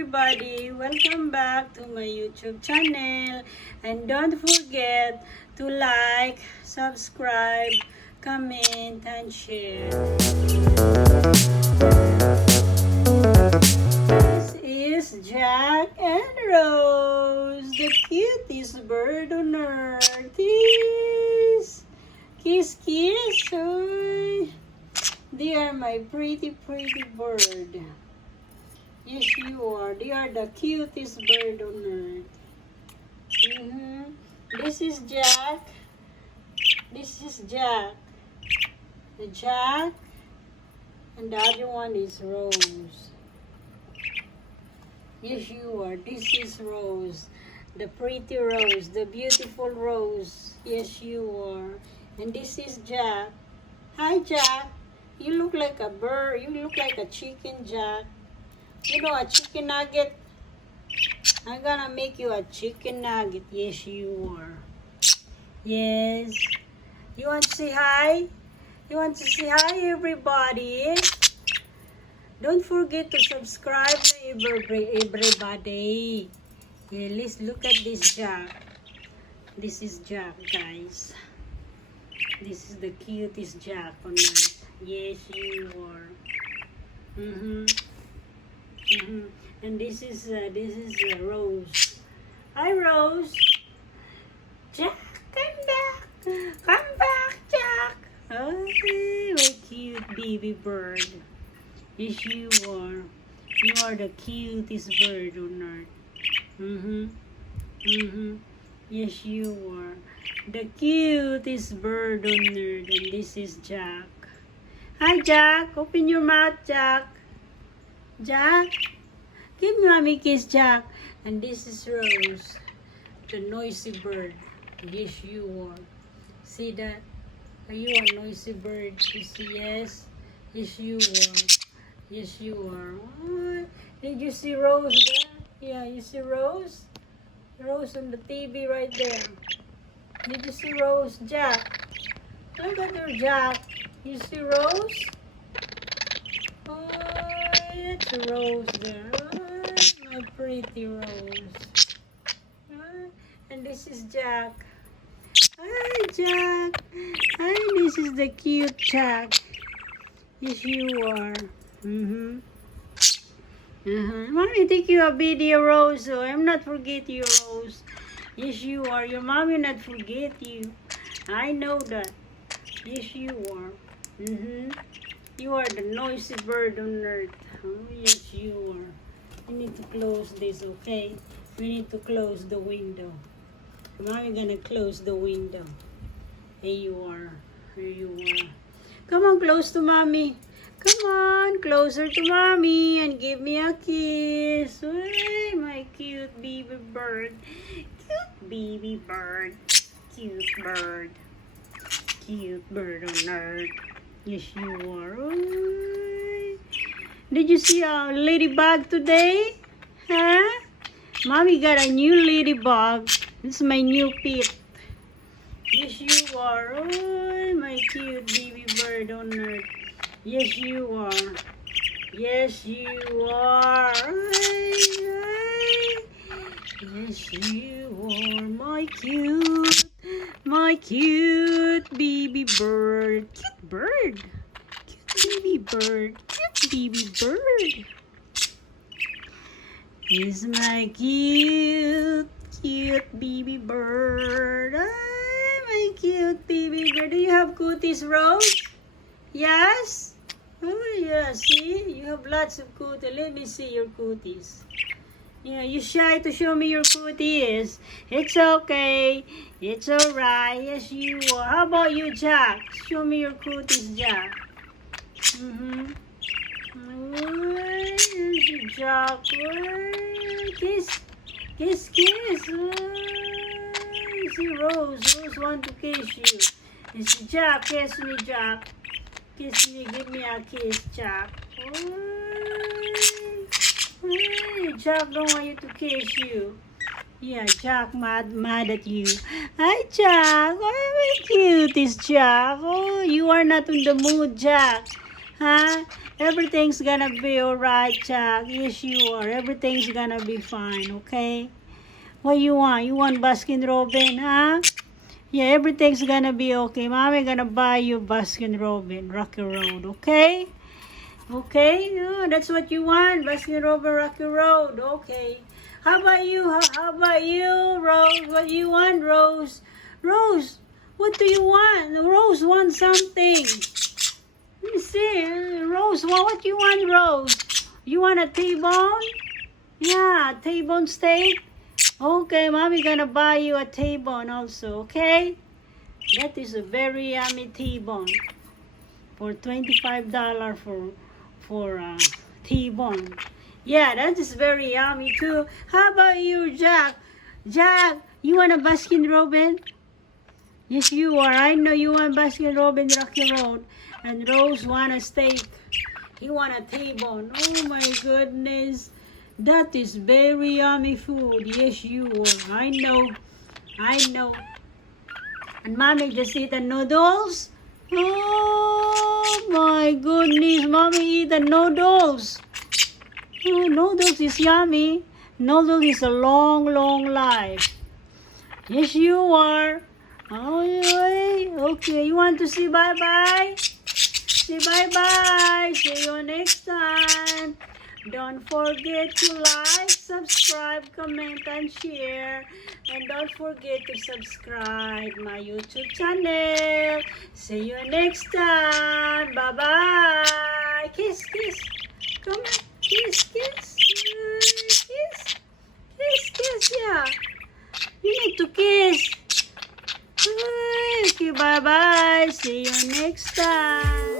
everybody, welcome back to my YouTube channel, and don't forget to like, subscribe, comment, and share. This is Jack and Rose, the cutest bird on earth. Kiss, kiss. Oy. They are my pretty bird. Yes, you are. They are the cutest bird on earth. This is Jack. This is Jack. The Jack. And the other one is Rose. Yes, you are. This is Rose. The pretty Rose. The beautiful Rose. Yes, you are. And this is Jack. Hi, Jack. You look like a bird. You look like a chicken, Jack. You know, a chicken nugget. I'm gonna make you a chicken nugget. Yes, you are. Yes. You want to say hi? You want to say hi, everybody? Don't forget to subscribe, everybody. Yeah, let's look at this Jack. This is Jack, guys. This is the cutest Jack on earth. Yes, you are. And this is Rose. Hi, Rose. Jack, come back. Come back, Jack. Oh, my cute baby bird. Yes, you are. You are the cutest bird on earth. Yes, you are. The cutest bird on earth. And this is Jack. Hi, Jack. Open your mouth, Jack. Jack. Give mommy a kiss, Jack. And this is Rose. The noisy bird. Yes, you are. See that? Are you a noisy bird? You see, yes? Yes, you are. Yes, you are. Oh, did you see Rose there? Yeah, you see Rose? Rose on the TV right there. Did you see Rose? Jack. Look at her, Jack. You see Rose? Oh, it's a Rose there. Oh, my pretty Rose. Oh, and this is Jack. Hi, Jack. Hi, this is the cute Jack. Yes, you are. Mommy, take you a video, Rose. So I'm not forget you, Rose. Yes, you are. Your mommy not forget you. I know that. Yes, you are. You are the noisy bird on earth. Oh, yes, you are. We need to close this, okay? We need to close the window. Mommy gonna close the window. Here you are. Here you are. Come on, close to mommy. Come on, closer to mommy and give me a kiss. Hey, my cute baby bird. Cute baby bird. Cute bird. Cute bird on earth. Yes, you are. Oy. Did you see a ladybug today? Huh? Mommy got a new ladybug. This is my new pet. Yes, you are. Oh, my cute baby bird on earth. Yes, you are. Yes, you are. Yes, you are. My cute baby bird. Cute bird. Cute baby bird. Cute baby bird. He's my cute baby bird. Ah, my cute baby bird. Do you have cooties, Rose? Yes? Oh, yeah. See? You have lots of cooties. Let me see your cooties. Yeah, you shy to show me your cooties. It's okay. It's alright. Yes, you are. How about you, Jack? Show me your cooties, Jack. Jack. Kiss. Kiss, kiss. You see Rose. Rose want to kiss you. It's Jack. Kiss me, Jack. Kiss me. Give me a kiss, Jack. Hey, Jack don't want you to kiss you. Yeah, Jack mad at you. Hi, Jack. Oh, my cutest Jack. Oh, you are not in the mood, Jack. Huh? Everything's gonna be alright, Jack. Yes, you are. Everything's gonna be fine, okay? What you want? You want Baskin Robin, huh? Yeah, everything's gonna be okay. Mommy gonna buy you Baskin Robin, Rocky Road, okay? Okay, that's what you want, Baskin Robin, Rocky Road, okay. How about you? How about you, Rose? What do you want, Rose? Rose, what do you want? Rose wants something. Let me see, Rose, what do you want, Rose? You want a T-bone? Yeah, T-bone steak. Okay, Mommy gonna buy you a T-bone also, okay? That is a very yummy T-bone for $25 for T-bone. Yeah, that is very yummy too. How about you, Jack? Jack, you want a Baskin Robin? Yes, you are. I know you want Baskin Robin Rocky Road. And Rose want a steak. He want a T-bone. Oh my goodness. That is very yummy food. Yes, you are. I know. I know. And Mommy just eat the noodles. Oh my goodness. Mommy eat the noodles. Oh, noodles is yummy. Noodles is a long, long life. Yes, you are. Oh, okay. You want to say bye-bye? Say bye-bye. See you next time. Don't forget to like, subscribe, comment, and share. And don't forget to subscribe my YouTube channel. See you next time. Bye-bye. Kiss, kiss. Come on. Kiss, kiss. Kiss. Kiss, kiss. Yeah. You need to kiss. Okay, bye-bye. See you next time.